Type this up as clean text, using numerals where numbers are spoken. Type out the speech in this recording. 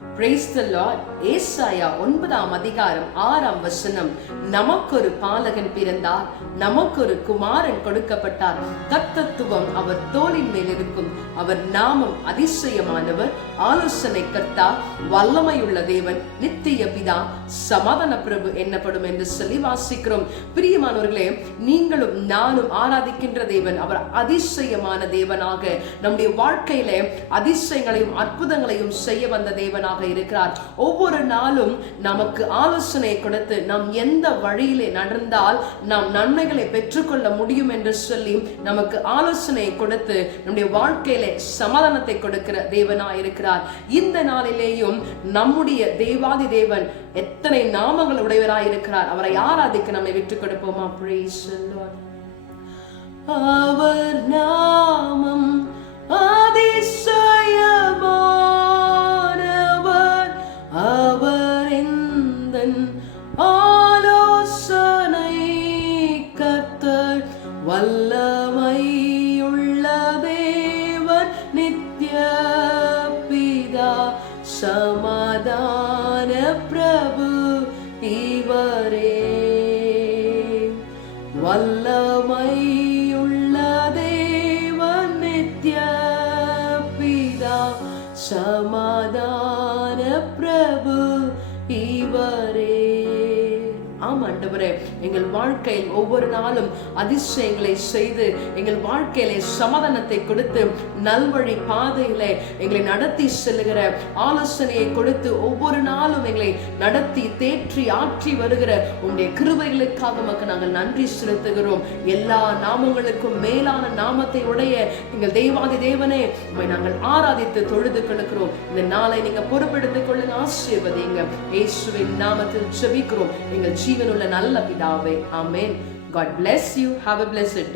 Praise the Lord. ஏசாயா 9ஆம் அதிகாரம் 6ஆம் வசனம். நமக்கொரு பாலகன் பிறந்தார், நமக்கொரு குமாரன் கொடுக்கப்பட்டார், கர்த்தத்துவம் அவர் தோளின் மேல் இருக்கும். அவர் நாமம் அதிசயமானவர், ஆலோசனை கர்த்தா, வல்லமையுள்ள தேவன், நித்திய பிதா, சமாதான பிரபு என்னப்படும் என்று சொல்லி வாசிக்கிறோம். பிரியமானவர்களே, நீங்களும் நானும் ஆராதிக்கின்ற தேவன் அவர் அதிசயமான தேவனாக நம்முடைய வாழ்க்கையில அதிசயங்களையும் அற்புதங்களையும் செய்ய வந்த தேவனாக இருக்கிறார். ஒவ்வொரு நாளும் நமக்கு ஆலோசனை கொடுத்து நாம் எந்த வழியிலே நடந்தால் நாம் நன்மைகளை பெற்றுக்கொள்ள முடியும் என்று சொல்லி நமக்கு ஆலோசனை கொடுத்து நம்முடைய வாழ்க்கையிலே சமாதானத்தை கொடுக்கிற தேவனாய் இருக்கிறார். இந்த நாளிலேயும் நம்முடைய தேவாதி தேவன் எத்தனை நாமங்கள் உடையவராய் இருக்கிறார். அவரை ஆராதிக்க நம்மை விட்டுக் கொடுப்போமா? Praise the Lord. அவர் நாமம் அதிசயமானவர், அவர் எந்தன் ஆலோசனை கர்த்தர், வல்லமையுள்ள தேவன், நித்திய பிதா, சமாதான பிரபு இவரே. வல்லமையுள்ள தேவன், நித்திய பிதா, சமாதான பிரபு இவரே. ஆண்டவரே, எங்கள் வாழ்க்கையில் ஒவ்வொரு நாளும் அதிசயங்களை செய்து எங்கள் வாழ்க்கையில சமாதானத்தை கொடுத்து நல்வழி பாதையில எங்களை நடத்தி செல்லுகிற ஆலோசனையை கொடுத்து ஒவ்வொரு நாளும் எங்களை நடத்தி தேற்றி ஆற்றி வருகிற உங்களுடைய கிருபைகளுக்காக நமக்கு நாங்கள் நன்றி செலுத்துகிறோம். எல்லா நாமங்களுக்கும் மேலான நாமத்தை உடைய எங்கள் தெய்வாதி தேவனே, உம்மை நாங்கள் ஆராதித்து தொழுது கொள்கிறோம். இந்த நாளை நீங்க பொறுப்பெடுத்துக் கொள்ளுங்க, ஆசீர்வதிங்க. இயேசுவின் நாமத்தில் ஜெபிக்கிறோம் எங்கள் ஜீவனுள்ள நல்ல பிதாவே, ஆமென். God bless you. Have a blessed day.